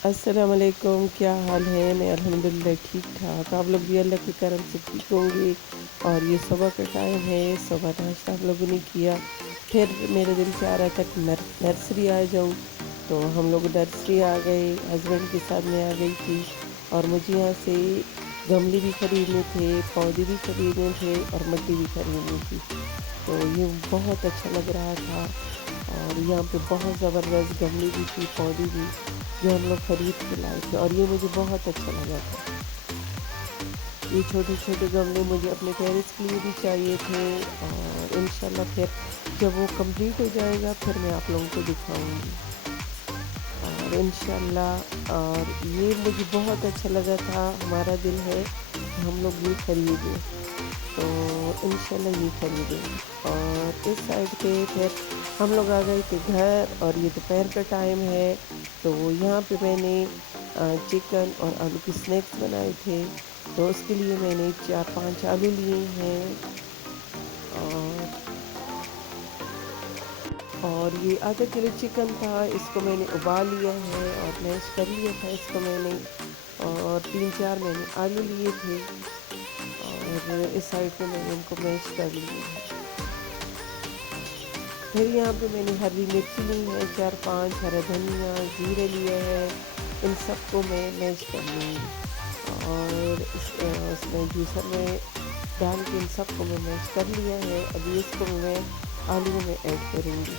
अस्सलाम वालेकुम, क्या हाल है? मैं अल्हम्दुलिल्लाह ठीक-ठाक। आप लोग भी अल्लाह के करम से ठीक होंगे। और ये सुबह का टाइम है, सुबह नाश्ता आप लोगों ने किया। फिर मेरा दिल चाह रहा था कि नर्सरी आ जाऊँ, तो हम लोग नर्सरी आ गए, हस्बैंड के साथ मैं आ गई थी। और मुझे यहाँ से गमले भी खरीदने थे, पौधे भी खरीदने थे और मिट्टी भी खरीदनी थी। तो ये बहुत अच्छा लग रहा था। और यहाँ पे बहुत ज़बरदस्त गमले भी थी, पौधे भी, जो हम लोग खरीद के लाए थे और ये मुझे बहुत अच्छा लगा था। ये छोटे-छोटे गमले मुझे अपने टेरेस के लिए भी चाहिए थे और इंशाल्लाह फिर जब वो कंप्लीट हो जाएगा फिर मैं आप लोगों को दिखाऊँगी। और इंशाल्लाह और ये मुझे बहुत अच्छा लगा था, हमारा दिल है कि हम लोग ये खरीदें, तो इंशाल्लाह ये खरीदेंगे। और इस साइड पे फिर हम लोग आ गए थे घर और ये दोपहर का टाइम है, तो यहाँ पे मैंने चिकन और आलू के स्नैक्स बनाए थे। तो उसके लिए मैंने 4-5 आलू लिए हैं और ये आधा किलो चिकन था, इसको मैंने उबाल लिया है और मैश कर लिया था इसको मैंने। और 3-4 मैंने आलू लिए थे और इस साइड पे मैंने इनको मैश कर लिया है। फिर यहाँ पे मैंने हरी मिर्ची ली है 4-5, हरा धनिया, ज़ीरे लिए हैं, इन सबको मैं मैश कर लूँगी। और उसमें जूसर में डाल के इन सबको मैं मैश कर लिया है। अभी इसको मैं आलू में ऐड करूँगी।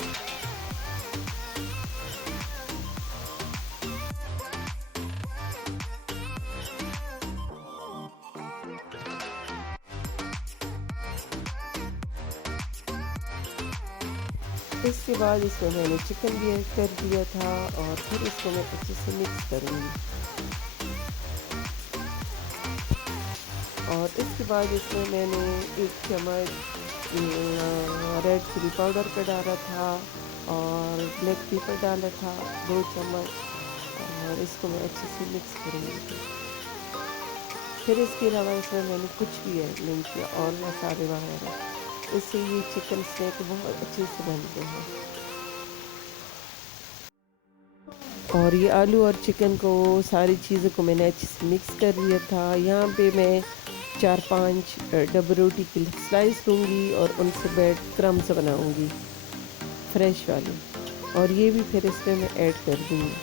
इसके बाद इसमें मैंने चिकन भी ऐड कर दिया था और फिर इसको मैं अच्छे से मिक्स करूँगी। और इसके बाद इसमें मैंने 1 चम्मच रेड चिली पाउडर का डाला था और ब्लैक पेपर डाला था 2 चम्मच। और इसको मैं अच्छे से मिक्स करूँगी। फिर इसके अलावा इसमें मैंने कुछ भी ऐड नहीं किया और मसाले वगैरह। इससे ये चिकन स्नैक बहुत अच्छे से बनते हैं। और ये आलू और चिकन को सारी चीज़ों को मैंने अच्छे से मिक्स कर लिया था। यहाँ पे मैं 4-5 डबल रोटी की स्लाइस लूँगी और उनसे ब्रेड क्रम्स बनाऊँगी, फ्रेश वाले। और ये भी फिर इसमें मैं ऐड कर दूँगी।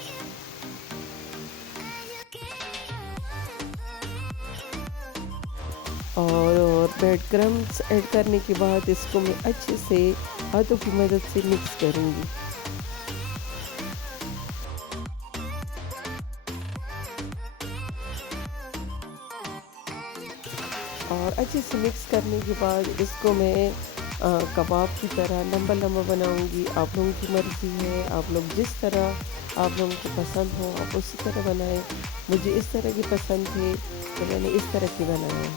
और ब्रेड क्रम्स ऐड करने के बाद इसको मैं अच्छे से हाथों की मदद से मिक्स करूँगी। और अच्छे से मिक्स करने के बाद इसको मैं कबाब की तरह लंबा-लंबा बनाऊँगी। आप लोगों की मर्ज़ी है, आप लोग जिस तरह आप लोगों को पसंद हो आप उसी तरह बनाएँ। मुझे इस तरह की पसंद थे तो मैंने इस तरह के बनाए हैं।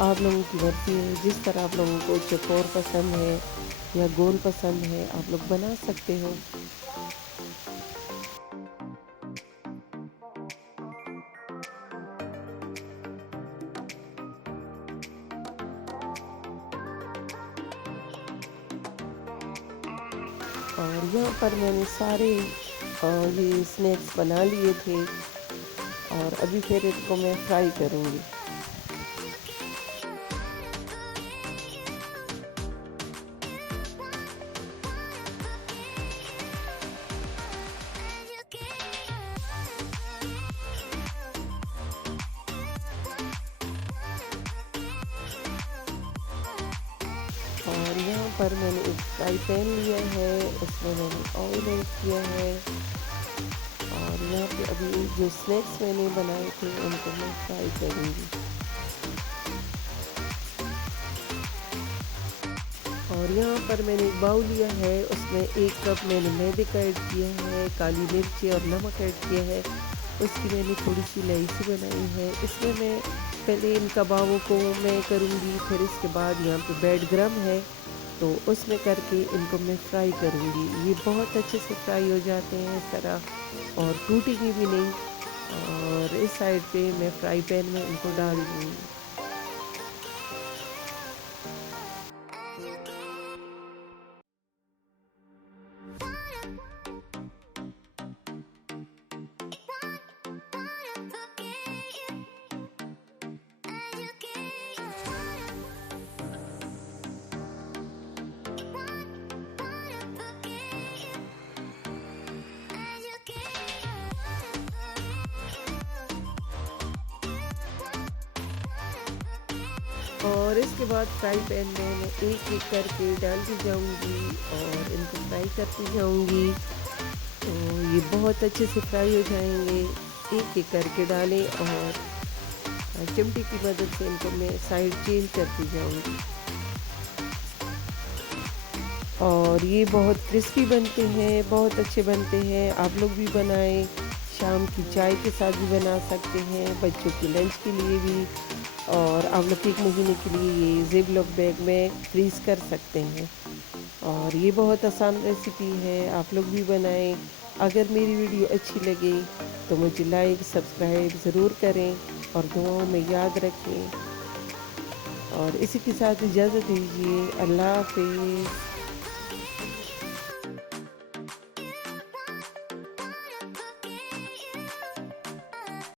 आप लोगों की मर्ज़ी है, जिस तरह आप लोगों को चौकोर पसंद है या गोल पसंद है, आप लोग बना सकते हो। और यहाँ पर मैंने सारे ये स्नैक्स बना लिए थे और अभी फिर इनको मैं फ्राई करूँगी। और यहाँ पर मैंने एक फ्राई पैन लिया है, उसमें मैंने ऑयल ऐड किया है। और यहाँ पे अभी जो स्नैक्स मैंने बनाए थे उनको मैं फ्राई करूँगी। और यहाँ पर मैंने एक बाउल लिया है, उसमें 1 कप मैंने मैदे का ऐड किया है, काली मिर्ची और नमक ऐड किया है। उसकी मैंने थोड़ी-सी इलायची बनाई है। इसमें मैं पहले इन कबाबों को मैं करूँगी, फिर इसके बाद यहाँ पे ब्रेड क्रम्ब है, तो उसमें करके इनको मैं फ्राई करूँगी। ये बहुत अच्छे से फ्राई हो जाते हैं इस तरह और टूटेंगे भी नहीं। और इस साइड पे मैं फ्राई पैन में इनको डाल दूँगी। और इसके बाद फ्राई पैन में मैं एक एक करके डालती जाऊंगी और इनको फ्राई करती जाऊंगी। तो ये बहुत अच्छे से फ्राई हो जाएंगे। एक एक करके डालें और चिमटी की मदद से इनको मैं साइड चेंज करती जाऊंगी। और ये बहुत क्रिस्पी बनते हैं, बहुत अच्छे बनते हैं। आप लोग भी बनाएं, शाम की चाय के साथ भी बना सकते हैं, बच्चों की लंच के लिए भी। और आप लोग 1 महीने के लिए ये ज़िप-लॉक बैग में फ्रीज़ कर सकते हैं। और ये बहुत आसान रेसिपी है, आप लोग भी बनाएं। अगर मेरी वीडियो अच्छी लगे तो मुझे लाइक सब्सक्राइब ज़रूर करें और दुआओं में याद रखें। और इसी के साथ इजाज़त दीजिए। अल्लाह हाफ़िज़।